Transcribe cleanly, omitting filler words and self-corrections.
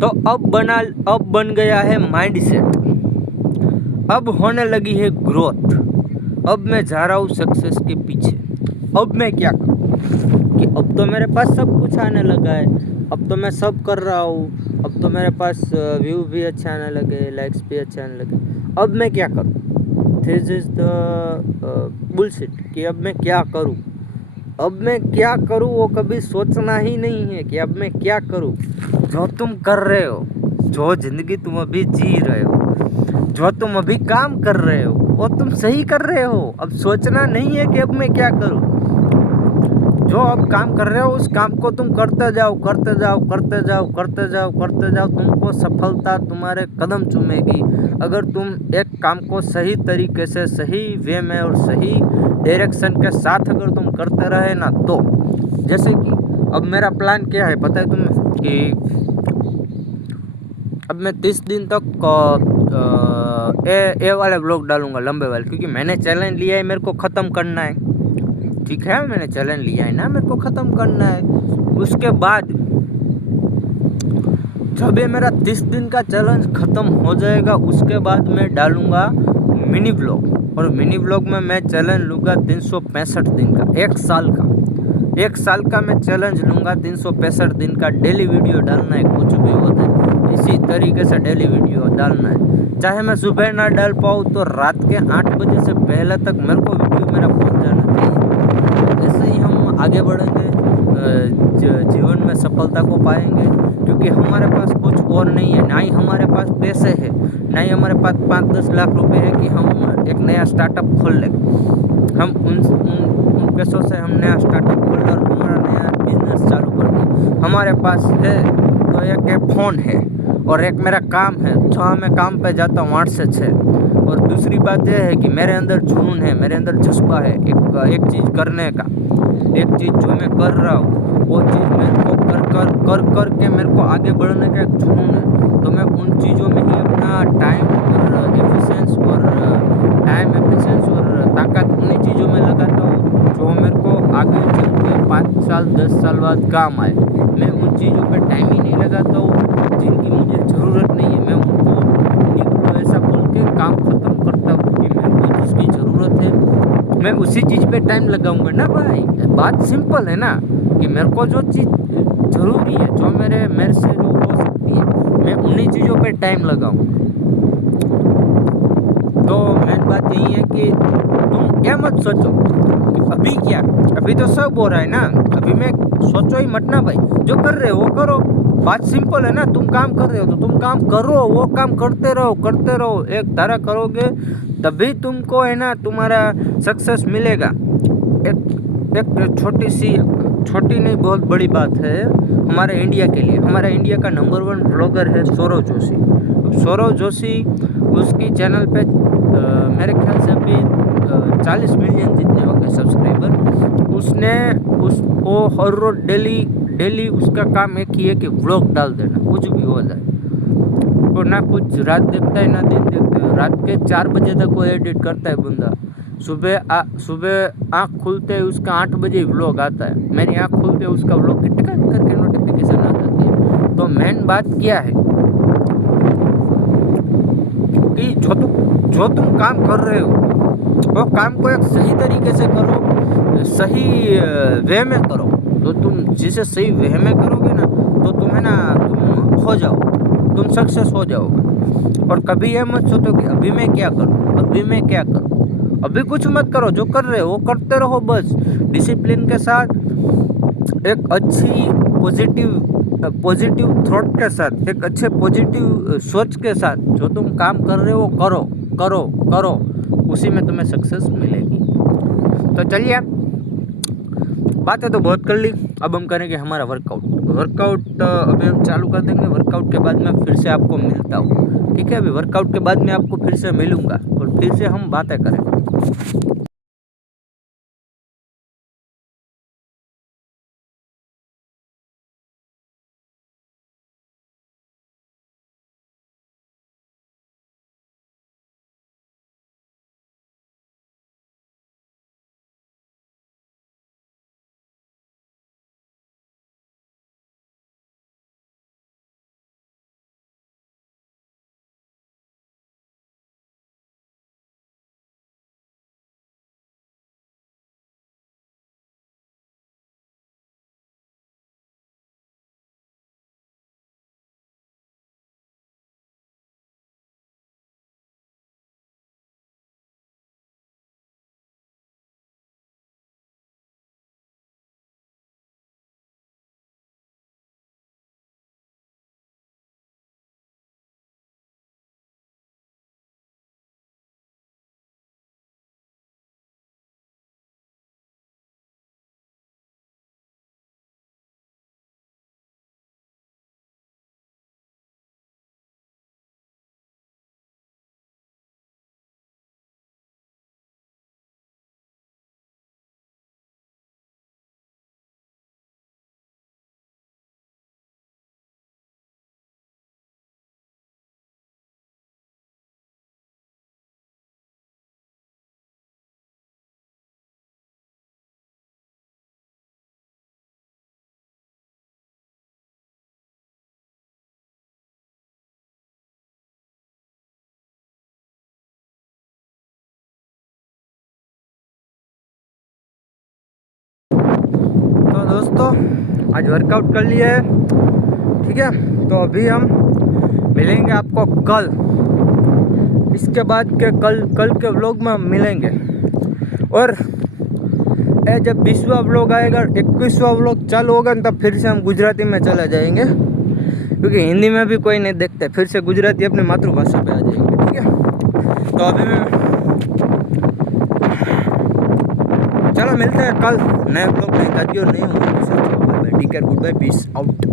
तो अब बन गया है माइंडसेट, अब होने लगी है ग्रोथ, अब मैं जा रहा हूँ सक्सेस के पीछे। अब मैं क्या करूँ कि अब तो मेरे पास सब कुछ आने लगा है, अब तो मैं सब कर रहा हूँ, अब तो मेरे पास व्यू भी अच्छे आने लगे, लाइक्स भी अच्छे आने लगे। अब मैं क्या करूँ? दिस इज़ द बुलशिट कि अब मैं क्या करूँ। अब मैं क्या करूँ वो कभी सोचना ही नहीं है कि अब मैं क्या करूँ। जो तुम कर रहे हो, जो ज़िंदगी तुम अभी जी रहे हो, जो तुम अभी काम कर रहे हो वो तुम सही कर रहे हो। अब सोचना नहीं है कि अब मैं क्या करूँ। जो अब काम कर रहे हो उस काम को तुम करते जाओ, करते जाओ, करते जाओ, करते जाओ, करते जाओ। तुमको सफलता तुम्हारे कदम चूमेगी अगर तुम एक काम को सही तरीके से, सही वे में और सही डायरेक्शन के साथ अगर तुम करते रहे ना तो। जैसे कि अब मेरा प्लान क्या है पता है तुम्हें कि अब मैं 30 दिन तक ए वाले ब्लॉग डालूंगा, लंबे वाले, क्योंकि मैंने चैलेंज लिया है, मेरे को ख़त्म करना है। ठीक है, मैंने चैलेंज लिया है ना, मेरे को ख़त्म करना है। उसके बाद जब ये मेरा 30 दिन का चैलेंज ख़त्म हो जाएगा उसके बाद मैं डालूंगा मिनी ब्लॉग, और मिनी ब्लॉग में मैं चैलेंज लूँगा 365 दिन का, एक साल का मैं चैलेंज लूँगा। 365 दिन का डेली वीडियो डालना है, कुछ भी होता है इसी तरीके से डेली वीडियो डालना है। चाहे मैं सुबह ना डाल पाऊँ तो रात के 8 बजे से पहले तक मेरे को वीडियो मेरा पहुँच जाना चाहिए। ऐसे ही हम आगे बढ़ेंगे, जीवन में सफलता को पाएंगे, क्योंकि हमारे पास कुछ और नहीं है। ना ही हमारे पास पैसे है, ना ही हमारे पास 5-10 लाख रुपए है कि हम एक नया स्टार्टअप खोल लें। हम उन पैसों से हम नया स्टार्टअप खोल लें और हमारा नया बिजनेस चालू कर दें। हमारे पास है तो एक फ़ोन है और एक मेरा काम है, जहाँ मैं काम पे जाता हूँ 8 से 6। और दूसरी बात यह है कि मेरे अंदर जुनून है, मेरे अंदर जज्बा है एक चीज़ करने का। एक चीज़ जो मैं कर रहा हूँ वो चीज़ मेरे को कर के मेरे को आगे बढ़ने का एक जुनून है। तो मैं उन चीज़ों में ही अपना टाइम एफिशिएंस और ताकत उन्हीं चीज़ों में लगाता हूँ जो मेरे को आगे चल के 5 साल 10 साल बाद काम आए। मैं उन चीज़ों पे टाइम ही नहीं लगाता हूँ जिनकी मुझे ज़रूरत नहीं है। मैं उनको निकलो ऐसा बोल के काम ख़त्म करता हूँ कि मेरे को जिसकी ज़रूरत है मैं उसी चीज़ पे टाइम लगाऊंगा ना भाई। बात सिंपल है ना कि मेरे को जो चीज़ ज़रूरी है, जो मेरे से जो हो सकती है, मैं उन्हीं चीज़ों पे टाइम लगाऊँ। तो मेन बात यही है कि तुम ये मत सोचो कि अभी क्या, अभी तो सब हो रहा है ना, अभी मैं सोचो ही मत ना भाई। जो कर रहे हो वो करो, बात सिंपल है ना। तुम काम कर रहे हो तो तुम काम करो, वो काम करते रहो, एक धारा करोगे तभी तुमको है ना तुम्हारा सक्सेस मिलेगा। एक छोटी नहीं बहुत बड़ी बात है हमारे इंडिया के लिए। हमारा इंडिया का नंबर 1 ब्लॉगर है सौरव जोशी। अब सौरव जोशी, उसकी चैनल पे मेरे ख्याल से अभी 40 मिलियन जितने हो गए सब्सक्राइबर। वो हर रोज डेली उसका काम एक ही है कि व्लॉग डाल देना, कुछ भी हो जाए। तो ना कुछ रात देखता है ना दिन देखता है, रात के 4 बजे तक वो एडिट करता है बंदा। सुबह आँख खुलते ही उसका 8 बजे व्लॉग आता है। मेरी आँख खुलते ही उसका व्लॉग की टक करके नोटिफिकेशन आ जाती है। तो मेन बात क्या है कि जो तुम काम कर रहे हो वो काम को एक सही तरीके से करो, सही वे में करो। तो तुम जिसे सही वे में करोगे ना तो तुम्हें ना तुम सक्सेस हो जाओगे। और कभी ये मत सोचो कि अभी मैं क्या करूं। अभी कुछ मत करो, जो कर रहे हो वो करते रहो बस, डिसिप्लिन के साथ, एक अच्छी पॉजिटिव थॉट के साथ, एक अच्छे पॉजिटिव सोच के साथ। जो तुम काम कर रहे हो करो करो करो, उसी में तुम्हें सक्सेस मिलेगी। तो चलिए, बातें तो बहुत कर ली, अब हम करेंगे हमारा वर्कआउट अभी हम चालू कर देंगे। वर्कआउट के बाद मैं फिर से आपको मिलता हूँ, ठीक है। अभी वर्कआउट के बाद मैं आपको फिर से मिलूँगा और फिर से हम बातें करेंगे। दोस्तों आज वर्कआउट कर लिया है, ठीक है। तो अभी हम मिलेंगे आपको कल, इसके बाद के कल के व्लॉग में हम मिलेंगे। और जब 20वां व्लॉग आएगा, 21वां व्लॉग चालू होगा ना, तब फिर से हम गुजराती में चले जाएंगे, क्योंकि हिंदी में भी कोई नहीं देखते। फिर से गुजराती अपनी मातृभाषा पे आ जाएंगे, ठीक है। तो अभी मैं चलो मिलते हैं कल नए ब्लॉग, नए वीडियो, नए take care, goodbye, peace out.